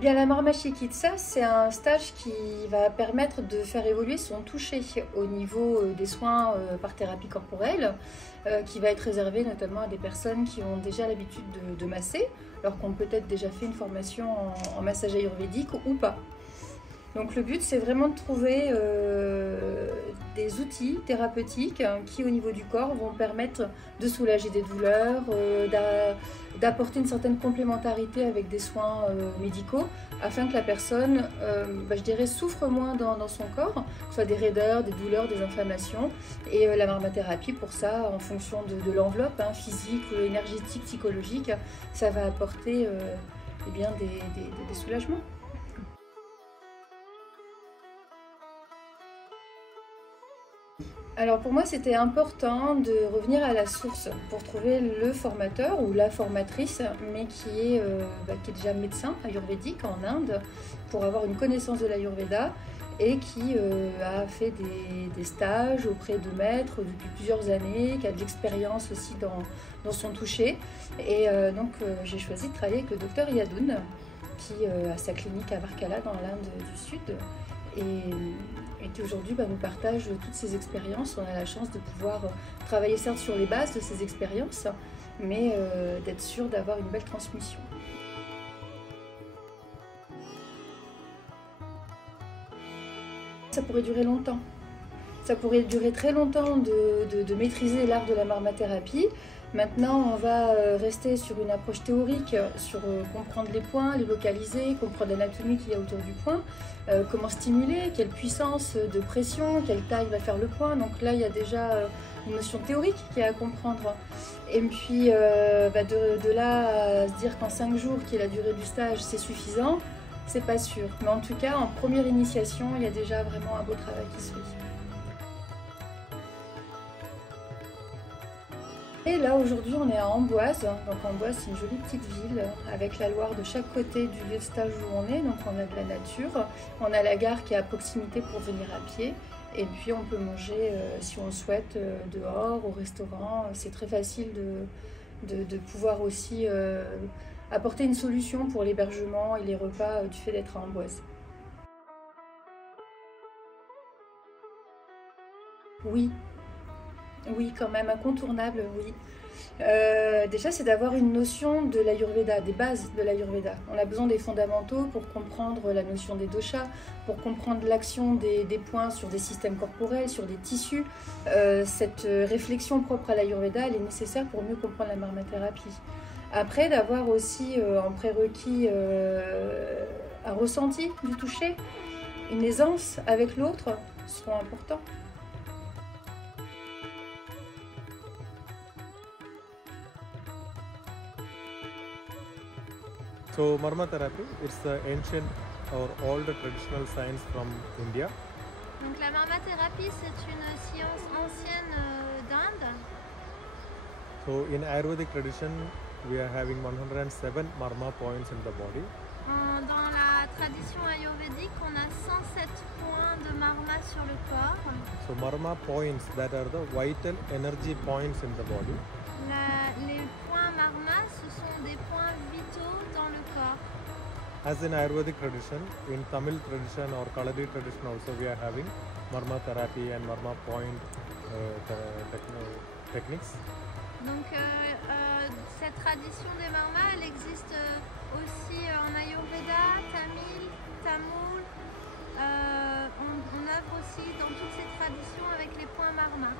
bien, la Marma Chikitsa, c'est un stage qui va permettre de faire évoluer son toucher au niveau des soins par thérapie corporelle, qui va être réservé notamment à des personnes qui ont déjà l'habitude de masser, alors qu'on peut peut-être déjà fait une formation en massage ayurvédique ou pas. Donc le but, c'est vraiment de trouver des outils thérapeutiques qui, au niveau du corps, vont permettre de soulager des douleurs, d'apporter une certaine complémentarité avec des soins médicaux, afin que la personne, je dirais, souffre moins dans son corps, que ce soit des raideurs, des douleurs, des inflammations. Et la marmathérapie, pour ça, en fonction de l'enveloppe physique, énergétique, psychologique, ça va apporter des soulagements. Alors pour moi, c'était important de revenir à la source pour trouver le formateur ou la formatrice, mais qui est déjà médecin ayurvédique en Inde, pour avoir une connaissance de l'ayurveda et qui a fait des stages auprès de maîtres depuis plusieurs années, qui a de l'expérience aussi dans son toucher. Et j'ai choisi de travailler avec le docteur Yadoun, qui a sa clinique à Varkala dans l'Inde du Sud. Et qui aujourd'hui nous partage toutes ces expériences. On a la chance de pouvoir travailler certes sur les bases de ces expériences, mais d'être sûr d'avoir une belle transmission. Ça pourrait durer longtemps. Ça pourrait durer très longtemps de maîtriser l'art de la marmathérapie. Maintenant, on va rester sur une approche théorique, sur comprendre les points, les localiser, comprendre l'anatomie qu'il y a autour du point, comment stimuler, quelle puissance de pression, quelle taille va faire le point. Donc là, il y a déjà une notion théorique qui est à comprendre. Et puis, de là à se dire qu'en 5 jours, qui est la durée du stage, c'est suffisant, c'est pas sûr. Mais en tout cas, en première initiation, il y a déjà vraiment un beau travail qui se fait. Et là aujourd'hui on est à Amboise, donc Amboise c'est une jolie petite ville avec la Loire de chaque côté du lieu de stage où on est, donc on a de la nature, on a la gare qui est à proximité pour venir à pied et puis on peut manger si on le souhaite dehors, au restaurant, c'est très facile de pouvoir aussi apporter une solution pour l'hébergement et les repas du fait d'être à Amboise. Oui, quand même, incontournable, oui. Déjà, c'est d'avoir une notion de l'Ayurveda, des bases de l'Ayurveda. On a besoin des fondamentaux pour comprendre la notion des doshas, pour comprendre l'action des points sur des systèmes corporels, sur des tissus. Cette réflexion propre à l'Ayurveda, elle est nécessaire pour mieux comprendre la marmathérapie. Après, d'avoir aussi en prérequis un ressenti du toucher, une aisance avec l'autre seront importants. So Marma therapy, it's the ancient or old traditional science from India. Donc la marmathérapie, c'est une science ancienne d'Inde. So in Ayurvedic tradition, we are having 107 marma points in the body. Dans la tradition ayurvédique, on a 107 points de marma sur le corps. So marma points, that are the vital energy points in the body. Les points marma, ce sont des points vitaux dans le corps. As in Ayurvedic tradition, in Tamil tradition or Kaladi tradition also we are having marma therapy and marma point techniques. Donc cette tradition des marmas, elle existe aussi en Ayurveda, Tamil, Tamoul. On œuvre aussi dans toutes ces traditions avec les points marma.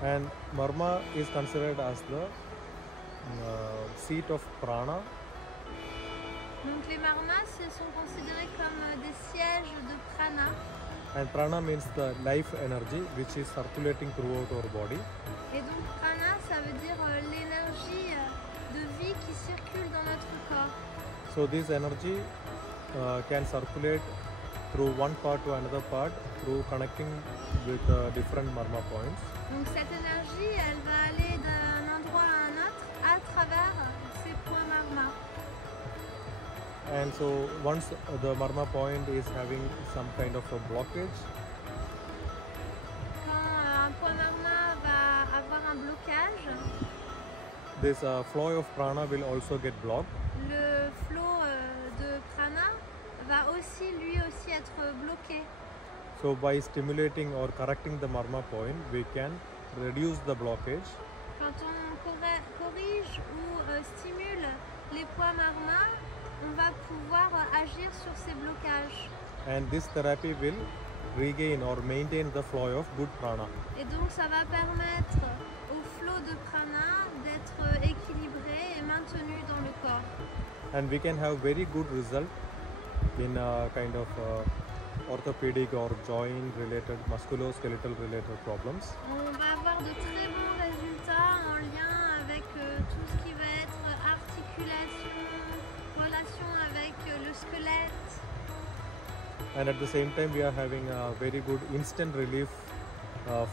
And marma is considered as the seat of prana. Donc les marmas sont considérés comme des sièges de prana. And prana means the life energy which is circulating throughout our body. Et donc prana, ça veut dire l'énergie de vie qui circule dans notre corps. So this energy can circulate through one part to another part through connecting with different marma points. Donc cette énergie, elle va aller d'un endroit à un autre à travers ces points marma. And so once the marma point is having some kind of a blockage, quand un point marma va avoir un blocage, this flow of prana will also get blocked. le flot de va aussi lui aussi être bloqué. So by stimulating or correcting the marma point, we can reduce the blockage. Quand on corrige ou stimule les poids marma, on va pouvoir agir sur ces blocages. And this therapy will regain or maintain the flow of good prana. Et donc ça va permettre au flot de prana d'être équilibré et maintenu dans le corps. And we can have very good result in a kind of orthopedic or joint related, musculoskeletal related problems. On va avoir de très bons résultats en lien avec tout ce qui va être articulation, relation avec le squelette. And at the same time, we are having a very good instant relief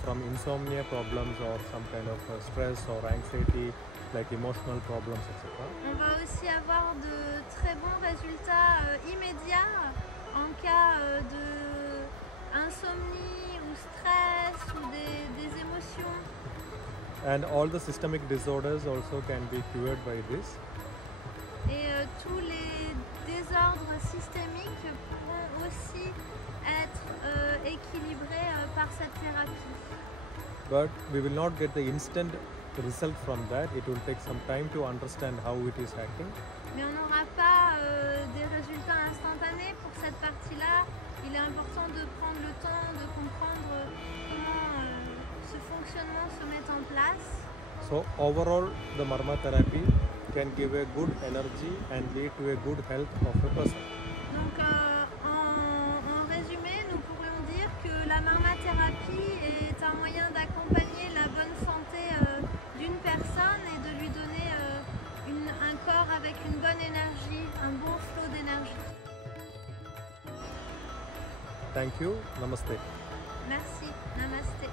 from insomnia problems or some kind of stress or anxiety, like emotional problems, etc. On va aussi avoir de très bons résultats immédiats en cas d'insomnie ou stress ou des émotions. And all the systemic disorders also can be cured by this. Et tous les désordres systémiques pourront aussi être équilibrés par cette thérapie. But we will not get the instant result from that. It will take some time to understand how it is acting. Mais on n'aura pas des résultats instantanés pour cette partie-là. Il est important de prendre le temps de comprendre comment ce fonctionnement se met en place. So overall, the marma therapy can give a good energy and lead to a good health of a person. Donc en résumé, nous pourrions dire que la marmathérapie est un moyen d'accompagner la bonne santé d'une personne et de lui donner un corps avec une bonne énergie, un bon flot d'énergie. Thank you. Namaste. Merci. Namasté.